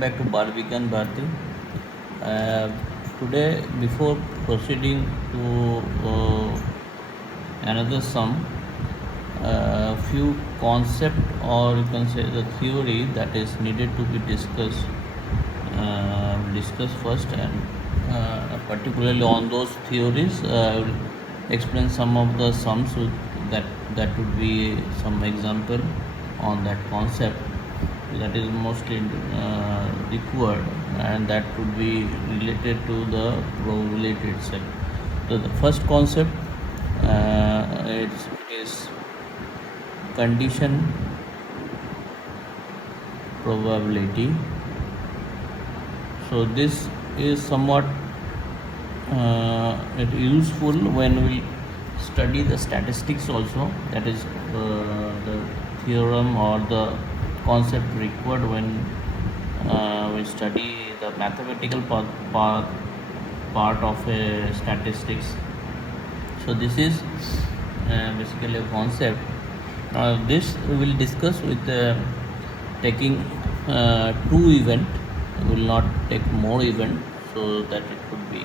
back to Balvigan Bharti. Uh, Today, before proceeding to another sum, few concept or you can say the theory that is needed to be discussed. Discuss first, and particularly on those theories, I will explain some of the sums that would be some example on that concept that is mostly required, and that would be related to the probability itself. So the first concept is condition probability. So this is somewhat useful when we study the statistics also. That is the theorem or the concept required when we study the mathematical part of statistics. So this is basically a concept. This we will discuss with taking two event. We will not take more event, so that it could be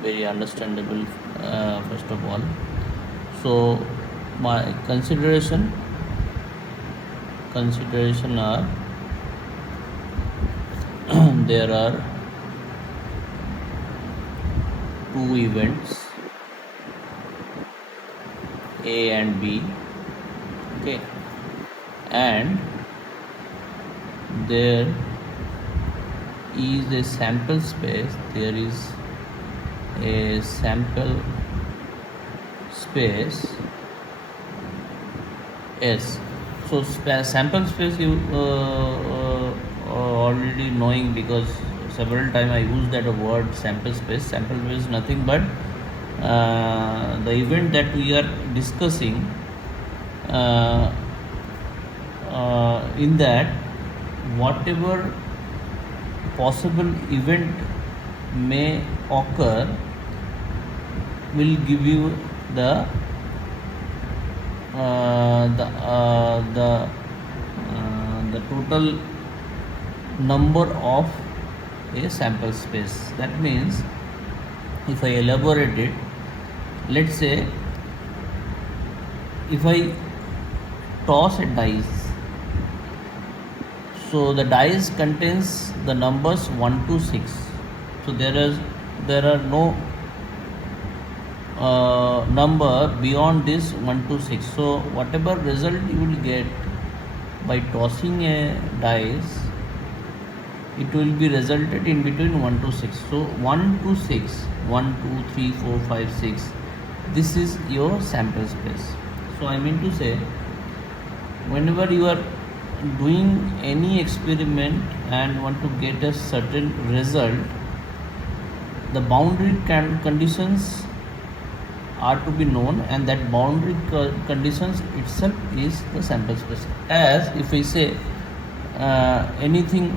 very understandable first of all. So my consideration are there are two events, A and B, okay, and there is a sample space. There is a sample space S. So sample space you already knowing, because several times I use that word sample space. Sample space is nothing but the event that we are discussing. In that, whatever possible event may occur will give you the total number of a sample space. That means, if I elaborate it, let's say if I toss a dice, so the dice contains the numbers 1 to 6. So there are no number beyond this 1 to 6. So whatever result you will get by tossing a dice, it will be resulted in between 1 to 6. So 1 to 6, 1, 2, 3, 4, 5, 6, this is your sample space. So I mean to say, whenever you are doing any experiment and want to get a certain result, the boundary conditions are to be known, and that boundary conditions itself is the sample space. As if I say anything,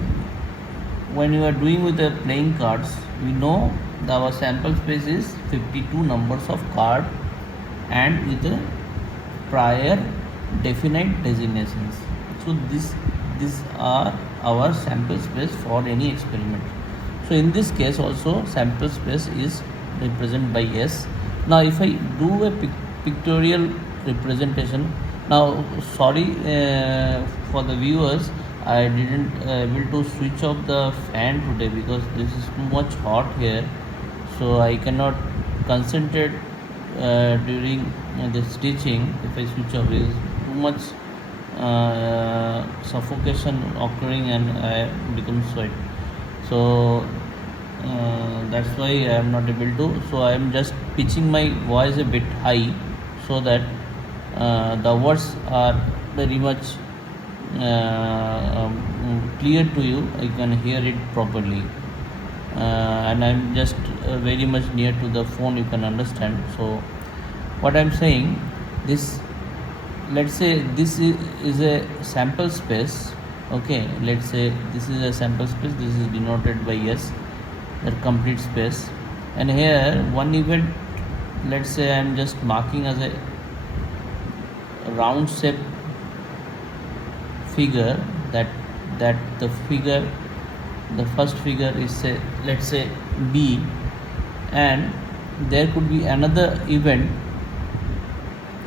when you are doing with the playing cards, we know our sample space is 52 numbers of card and with the prior definite designations. So these are our sample space for any experiment. So in this case also, sample space is represented by S. Now if I do a pictorial representation, now sorry for the viewers, I didn't able to switch off the fan today because this is too much hot here, so I cannot concentrate during the stitching. If I switch off, is too much suffocation occurring and I become sweat. So that's why I am not able to. So I am just pitching my voice a bit high so that the words are very much clear to you. I can hear it properly, and I'm just very much near to the phone, you can understand. So what I'm saying, this, let's say this is a sample space, okay. Let's say this is a sample space, this is denoted by S, that complete space. And here one event, let's say I'm just marking as a round shape figure, that the figure the first figure is, say, let's say B, and there could be another event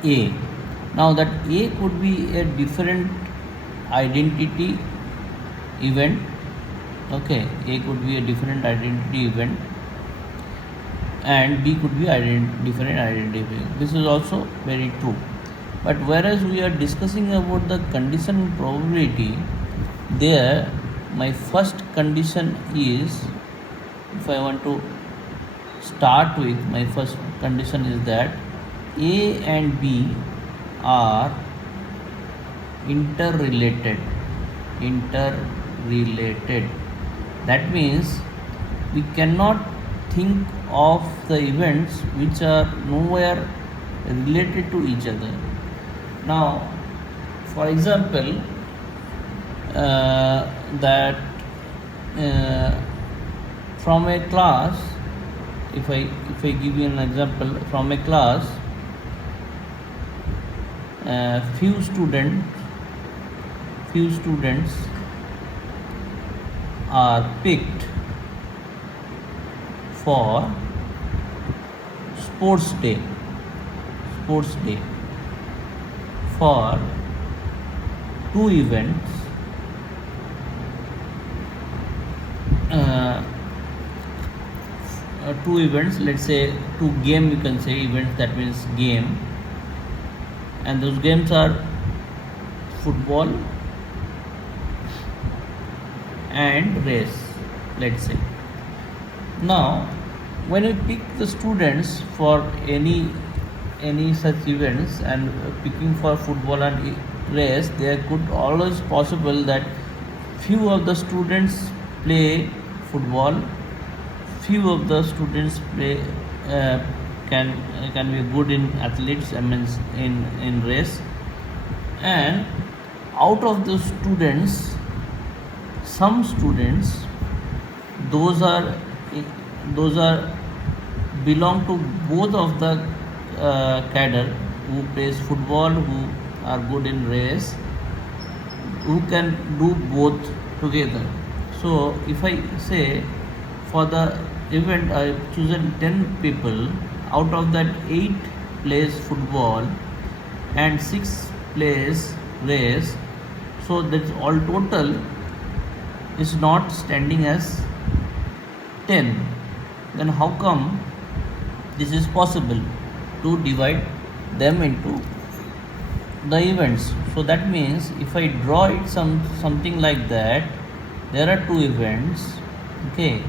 A. Now that A could be a different identity event. Okay, A could be a different identity event and B could be different identity event. This is also very true. But whereas we are discussing about the condition probability, there my first condition is, if I want to start with, my first condition is that A and B are interrelated. That means we cannot think of the events which are nowhere related to each other. Now, for example, that from a class, if I give you an example, from a class, few students are picked for sports day for two events, let's say two game, you can say events, that means game, and those games are football and race, let's say. Now when we pick the students for any such events, and picking for football and race, there could always possible that few of the students play football, few of the students play can be good in athletes, I mean in race, and out of the students, some students, those are belong to both of the cadre, who plays football, who are good in race, who can do both together. So if I say for the event I have chosen 10 people, out of that 8 plays football and 6 plays race, so that's all total is not standing as 10. Then how come this is possible to divide them into the events? So that means if I draw it something like that, there are two events, okay,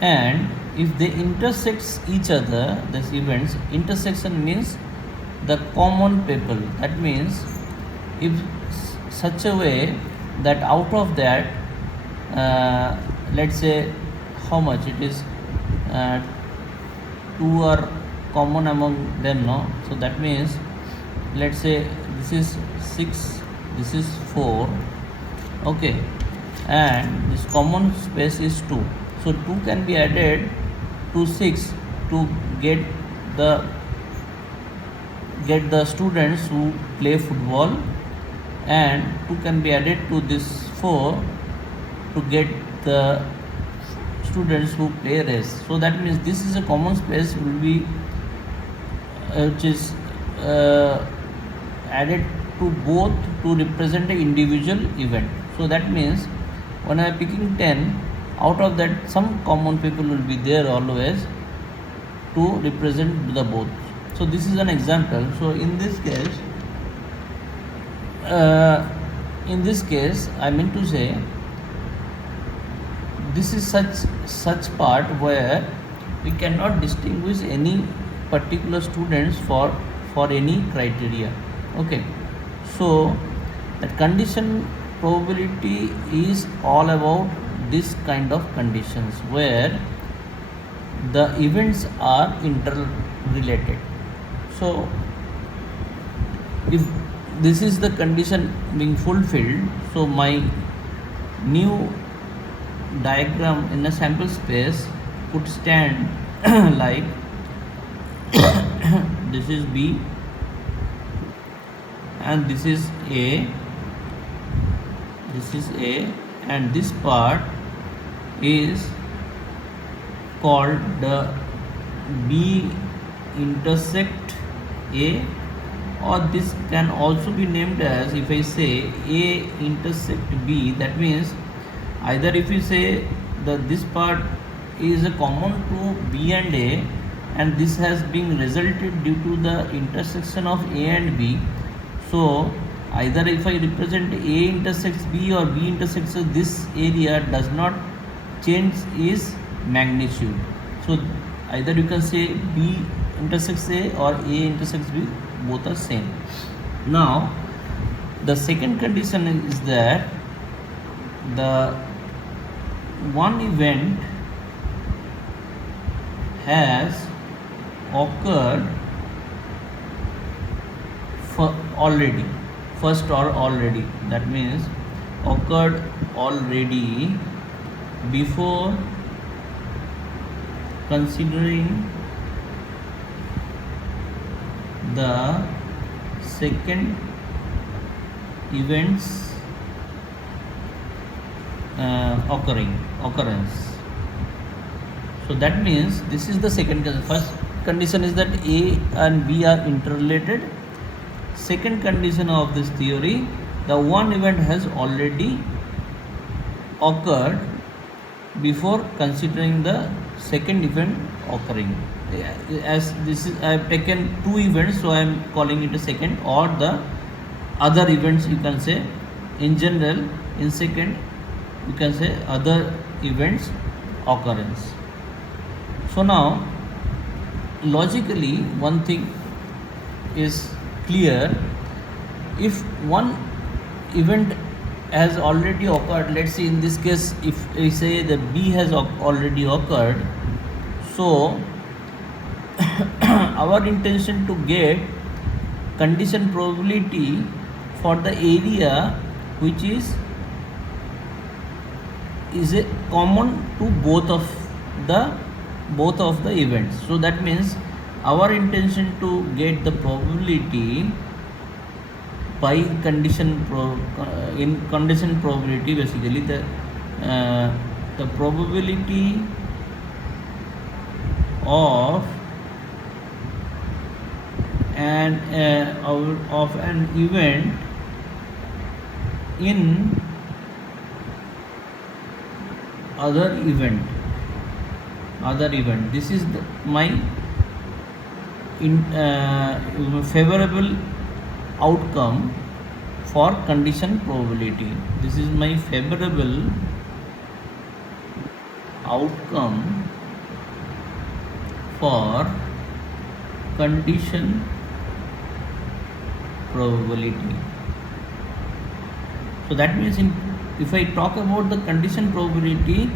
and if they intersect each other, these events, intersection means the common people. That means if such a way that out of that, let's say how much it is, two are common among them, no? So that means, let's say this is 6, this is 4, okay, and this common space is 2. So 2 can be added to 6 to get the students who play football, and 2 can be added to this 4 to get the students who play race. So that means this is a common space will be which is added to both to represent an individual event. So that means when I am picking 10, out of that some common people will be there always to represent the both. So this is an example. So in this case I mean to say, this is such part where we cannot distinguish any particular students for any criteria, okay. So the condition probability is all about this kind of conditions where the events are interrelated. So if this is the condition being fulfilled, so my new diagram in a sample space could stand like this is B and this is A, and this part is called the B intersect A, or this can also be named as, if I say A intersect B, that means either if you say that this part is a common to B and A, and this has been resulted due to the intersection of A and B. So either if I represent A intersects B or B intersects this area, does not change its magnitude. So either you can say B intersects A or A intersects B, both are same. Now the second condition is that the one event has occurred already, first or already, that means occurred already before considering the second event's occurrence. So that means this is the second condition. First condition is that A and B are interrelated. Second condition of this theory, the one event has already occurred before considering the second event occurring. As this is, I have taken two events, so I am calling it a second, or the other events you can say. In general, in second you can say other events occurrence. So now logically one thing is clear. If one event has already occurred, let's say in this case if we say the B has already occurred, so our intention to get condition probability for the area which is a common to both of the events. So that means our intention to get the probability by in condition probability, basically the probability of an event in other event. This is my favorable outcome for condition probability. This is my favorable outcome for condition probability. So that means if I talk about the condition probability,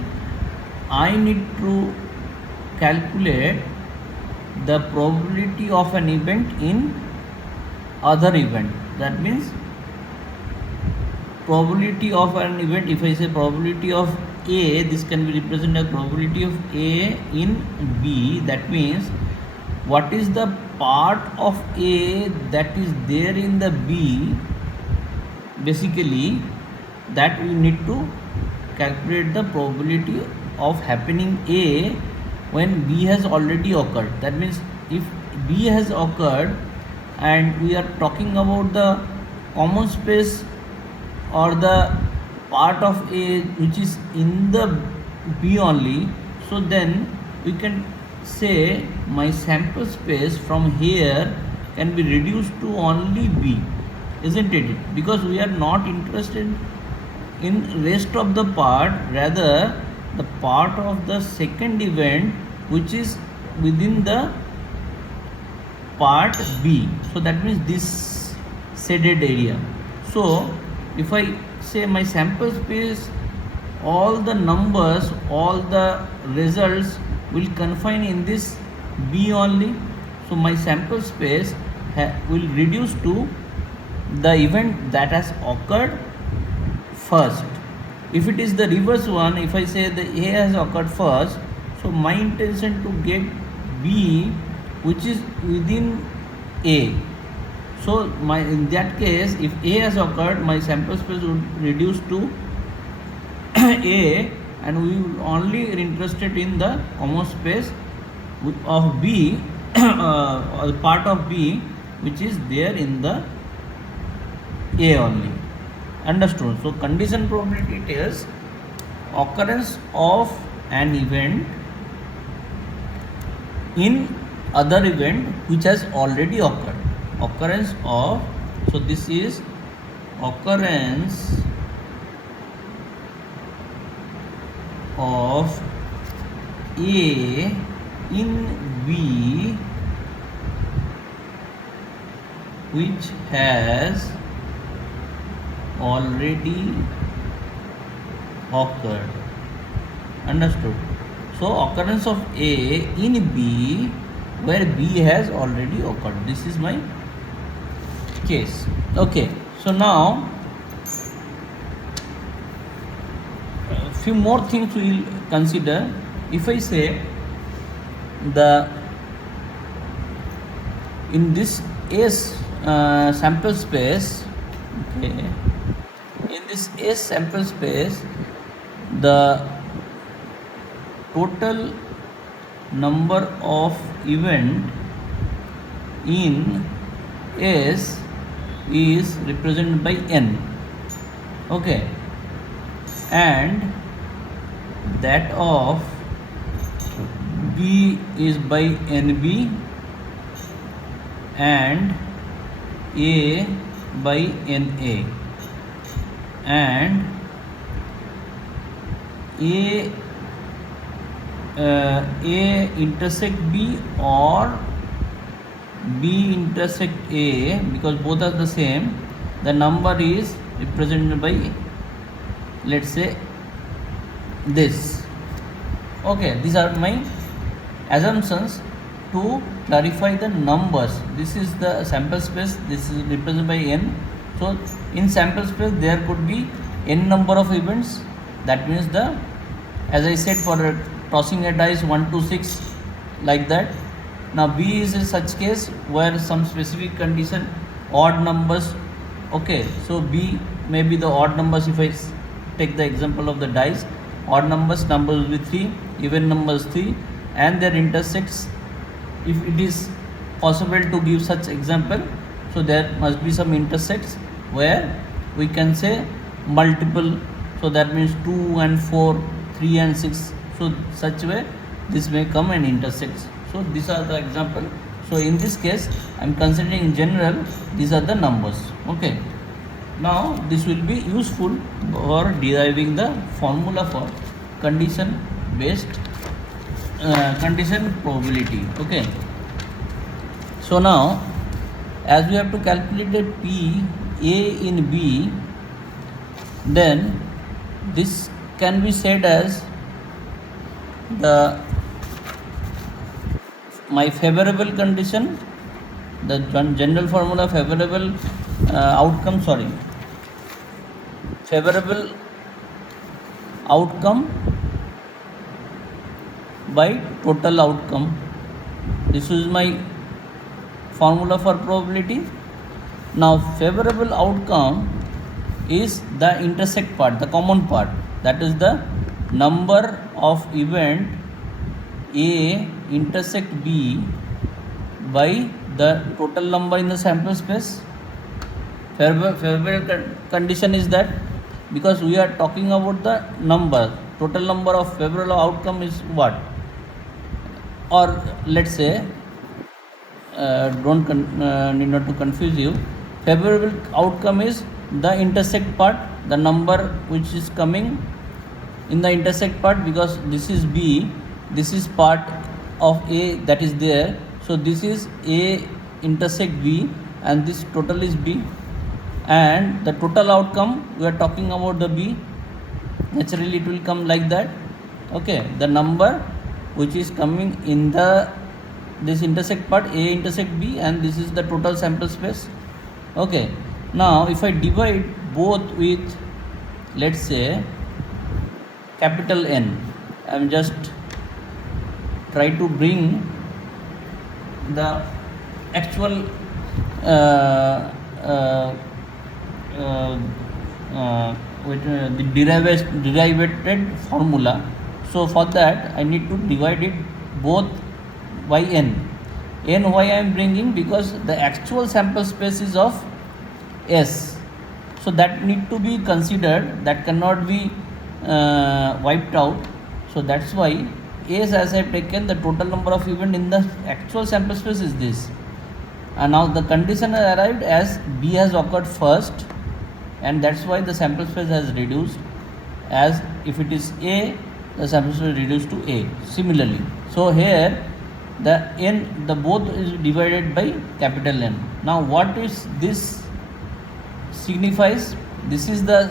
I need to calculate the probability of an event in other event. That means probability of an event, if I say probability of A, this can be represented as probability of A in B. That means what is the part of A that is there in the B, basically that we need to calculate the probability of happening A when B has already occurred. That means if B has occurred and we are talking about the common space or the part of A which is in the B only, so then we can say my sample space from here can be reduced to only B, isn't it? Because we are not interested in rest of the part, rather the part of the second event which is within the part B. So that means this shaded area. So if I say my sample space, all the numbers, all the results will confine in this B only. So my sample space will reduce to the event that has occurred first. If it is the reverse one, if I say the A has occurred first, so my intention to get B which is within A. So in that case, if A has occurred, my sample space would reduce to A, and we will only interested in the common space of B or the part of B which is there in the A only. Understood? So condition probability is occurrence of an event in other event which has already occurred. Occurrence of, so this is occurrence of A in B which has already occurred. Understood? So occurrence of A in B where B has already occurred. This is my case. Okay, so now a few more things we will consider. If I say in this S sample space, okay, in this S sample space, the total number of event in S is represented by N, okay, and that of B is by NB and A by NA, and A intersect B or B intersect A, because both are the same, the number is represented by, let's say, this. Okay, these are my assumptions to clarify the numbers. This is the sample space, this is represented by N. So in sample space there could be N number of events. That means as I said, for tossing a dice 1 to 6 like that. Now B is a such case where some specific condition, odd numbers. Okay, so B may be the odd numbers. If I take the example of the dice, odd numbers will be 3, even numbers 3, and their intersects, if it is possible to give such example, so there must be some intersects where we can say multiple, so that means 2 and 4, 3 and 6, so such way this may come and intersects. So these are the example. So in this case I am considering in general these are the numbers. Okay, now this will be useful for deriving the formula for condition based condition probability. Okay, so now as we have to calculate the P A in B, then this can be said as my favorable condition, the general formula favorable favorable outcome by total outcome. This is my formula for probability. Now favorable outcome is the intersect part, the common part, that is the number of event A intersect B by the total number in the sample space. Favorable condition is that, because we are talking about the number, total number of favorable outcome is what, or let's say need not to confuse you, favorable outcome is the intersect part, the number which is coming in the intersect part, because this is B, this is part of A that is there, so this is A intersect B and this total is B, and the total outcome we are talking about the B, naturally it will come like that. Okay, the number which is coming in this intersect part, A intersect B, and this is the total sample space. Okay, now if I divide both with, let's say, capital N, I am just try to bring the actual the derivative formula. So for that I need to divide it both by n. N why I am bringing, because the actual sample space is of S. So that need to be considered, that cannot be wiped out. So that's why S, as I have taken the total number of event in the actual sample space, is this. And now the condition has arrived as B has occurred first, and that's why the sample space has reduced. As if it is A, the sample space is reduced to A. Similarly, so here the n, the both is divided by capital N. Now what is this signifies? This is the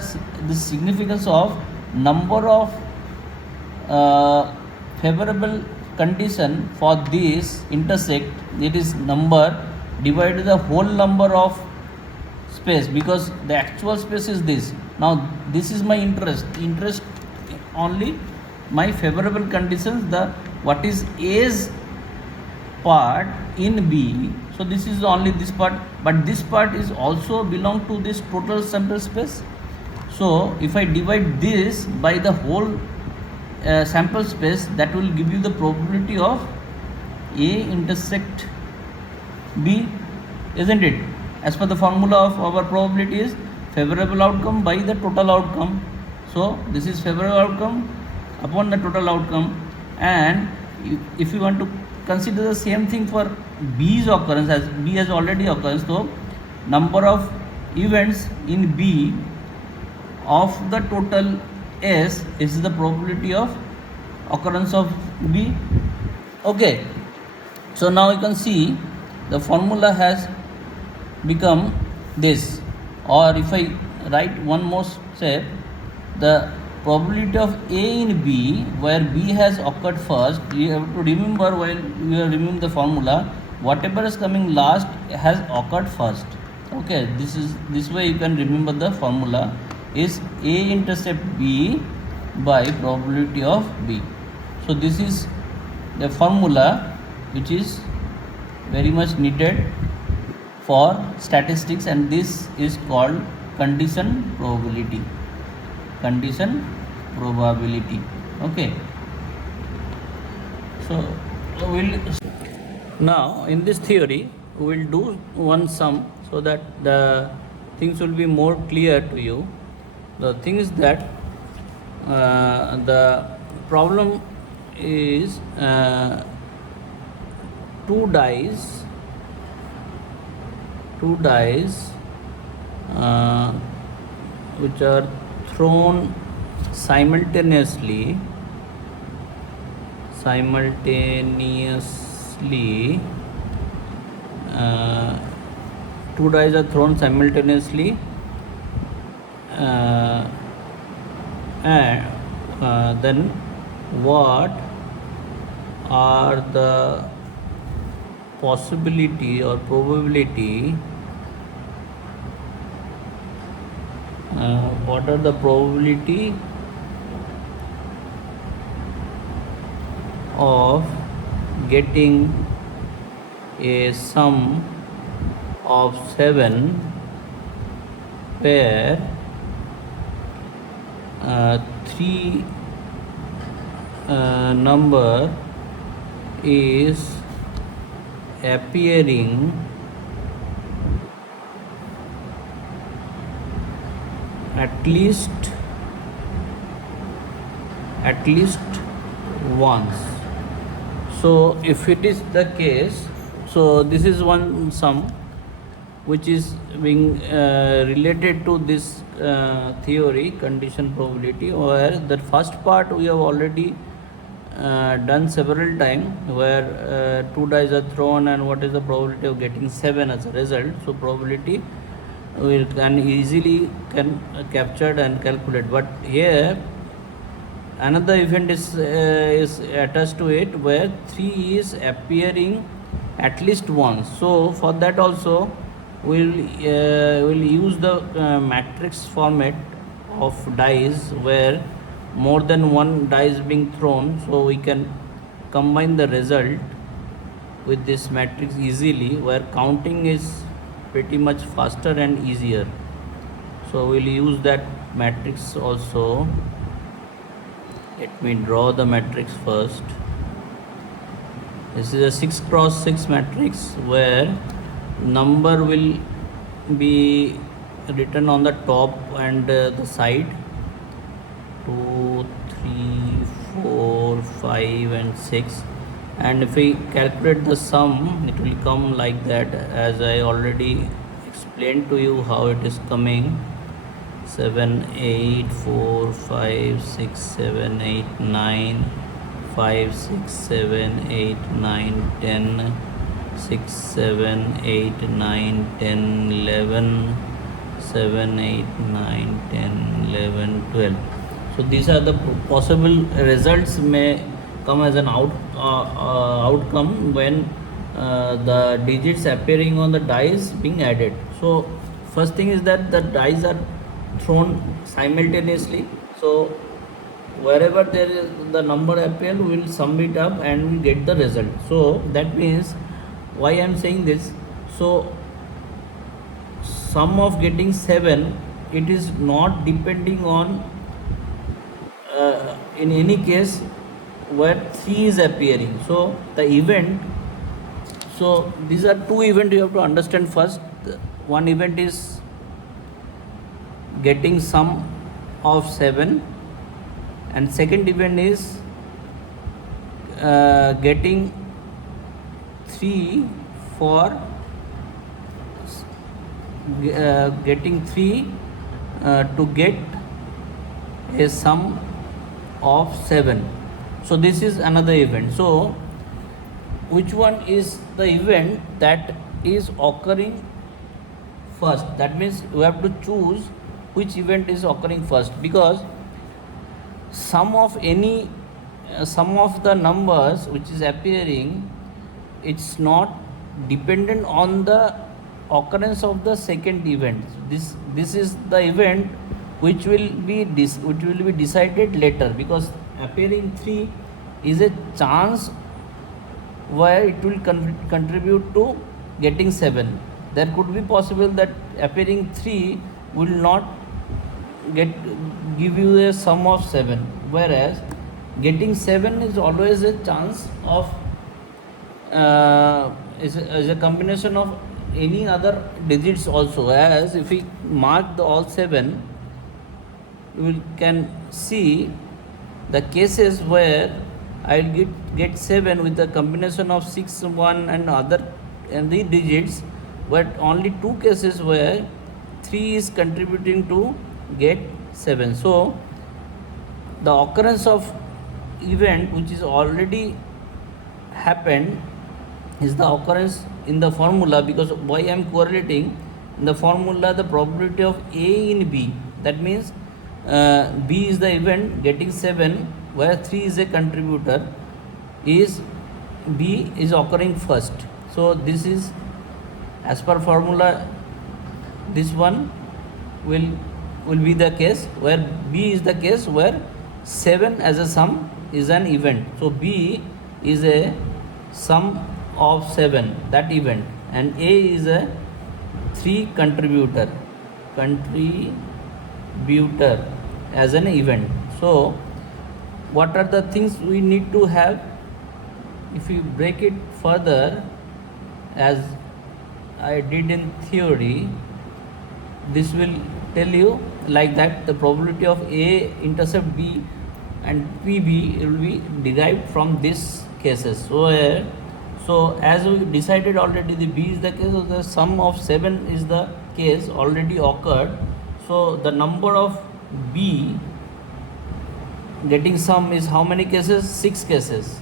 significance of number of favorable condition for this intersect. It is number divided the whole number of space, because the actual space is this. Now this is my interest only my favorable conditions, the what is A's part in B. So this is only this part, but this part is also belong to this total sample space. So if I divide this by the whole sample space, that will give you the probability of A intersect B, isn't it? As per the formula of our probability is favorable outcome by the total outcome. So this is favorable outcome upon the total outcome. And if you want to consider the same thing for B's occurrence, as B has already occurred, so number of events in B of the total S is the probability of occurrence of B. Okay, so now you can see the formula has become this. Or if I write one more step, the probability of A in B, where B has occurred first, you have to remember while you are remembering the formula, whatever is coming last has occurred first. Okay, this way you can remember the formula is A intercept B by probability of B. So this is the formula which is very much needed for statistics, and this is called condition probability. Okay, so we'll now in this theory we will do one sum so that the things will be more clear to you. The thing is that the problem is two dice which are thrown simultaneously two dice are thrown simultaneously, and then what are the possibility or probability what are the probability of getting a sum of 7 where 3 number is appearing at least once. So if it is the case, so this is one sum which is being related to this theory, condition probability, where the first part we have already done several times, where two dice are thrown and what is the probability of getting 7 as a result. So probability we can easily captured and calculate, but here another event is attached to it where 3 is appearing at least once. So for that also we'll use the matrix format of dice, where more than one die is being thrown, so we can combine the result with this matrix easily, where counting is pretty much faster and easier. So we'll use that matrix also. Let me draw the matrix first. This is a 6 cross 6 matrix where number will be written on the top and the side. 2, 3, 4, 5 and 6, and if we calculate the sum, it will come like that, as I already explained to you how it is coming. 7, 8, 4, 5, 6, 7, 8, 9, 5, 6, 7, 8, 9, 10, 6, 7, 8, 9, 10, 11, 7, 8, 9, 10, 11, 12. So these are the possible results may come as an outcome when the digits appearing on the dice being added. So first thing is that the dice are thrown simultaneously. So wherever there is the number appear, we will sum it up and we get the result. So that means, why I am saying this, so sum of getting 7, it is not depending on in any case where 3 is appearing. So the event, so these are two events you have to understand. First, one event is getting sum of 7, and second event is getting 3 for getting 3 to get a sum of 7. So this is another event. So which one is the event that is occurring first? That means we have to choose which event is occurring first, because sum of any sum of the numbers which is appearing, it's not dependent on the occurrence of the second event. This is the event which will be decided later, because appearing 3 is a chance where it will contribute to getting 7. There could be possible that appearing 3 will not give you a sum of 7, whereas getting 7 is always a chance of is a combination of any other digits also. As if we mark the all 7, you can see the cases where I'll get 7 with the combination of 6, 1 and other and the digits, but only 2 cases where 3 is contributing to get 7. So the occurrence of event which is already happened is the occurrence in the formula, because why I am correlating in the formula the probability of A in B. That means B is the event getting 7 where 3 is a contributor, is B is occurring first. So this is as per formula, this one will be the case where B is the case where 7 as a sum is an event. So B is a sum of 7, that event, and A is a 3 contributor as an event. So what are the things we need to have? If you break it further, as I did in theory, this will tell you like that the probability of A intercept B and PB will be derived from these cases. So as we decided already, the B is the case, of the sum of 7 is the case already occurred. So the number of B getting sum is how many cases? 6 cases.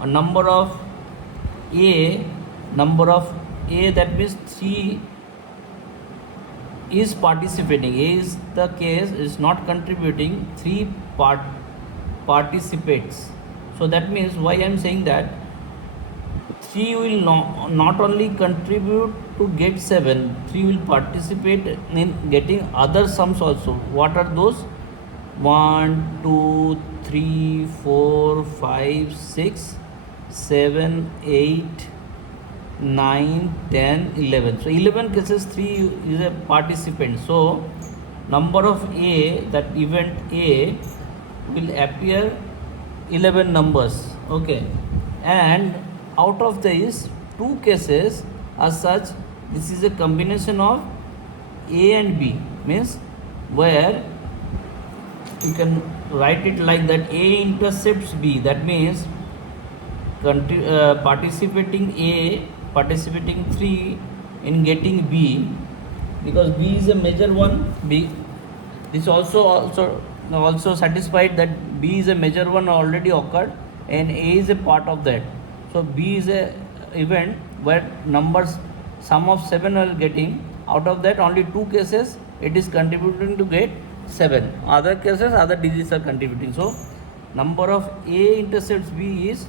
A number of A, that means 3 is participating. A is the case, is not contributing, 3 participates. So that means, why I am saying that 3 will not only contribute to get 7, 3 will participate in getting other sums also. What are those? 1, 2, 3, 4, 5, 6, 7, 8, 9, 10, 11. So 11 cases 3 is a participant. So number of A, that event A will appear 11 numbers. Okay, and out of these two cases as such, this is a combination of A and B, means where you can write it like that: A intercepts B, that means participating 3 in getting B, because B is a major one. B, this also satisfied that B is a major one already occurred and A is a part of that. So B is a event where numbers sum of 7 are getting. Out of that, only 2 cases it is contributing to get 7. Other cases, other digits are contributing. So number of A intercepts B is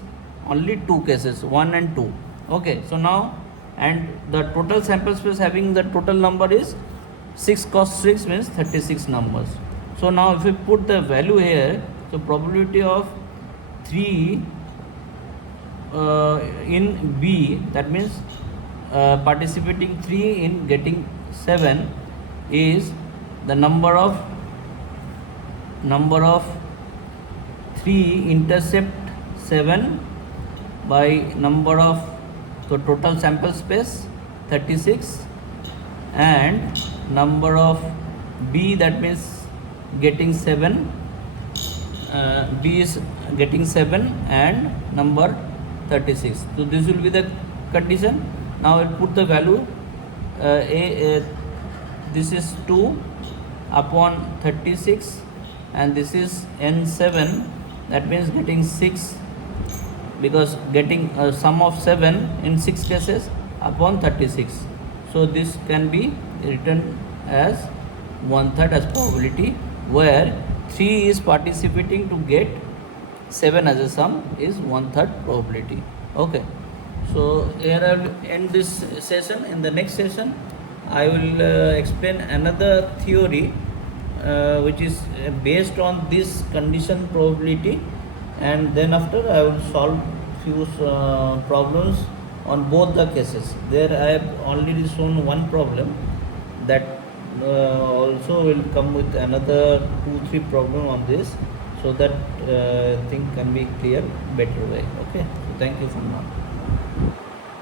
only 2 cases, 1 and 2. Okay, so now, and the total sample space having the total number is 6 cos 6, means 36 numbers. So now if we put the value here, so probability of 3 in B, that means participating 3 in getting 7 is the number of 3 intercept 7 by number of, so total sample space 36, and number of B, that means getting 7, B is getting 7 and number 36. So this will be the condition. Now we'll put the value this is 2 upon 36 and this is n7, that means getting 6, because getting a sum of 7 in 6 cases upon 36. So this can be written as 1/3 as probability, where 3 is participating to get 7 as a sum is 1/3 probability. Okay, so here I will end this session. In the next session I will explain another theory which is based on this condition probability, and then after I will solve few problems on both the cases. There I have already shown one problem, that also will come with another 2-3 problem on this, so that thing can be clear better way. Okay, so thank you for now.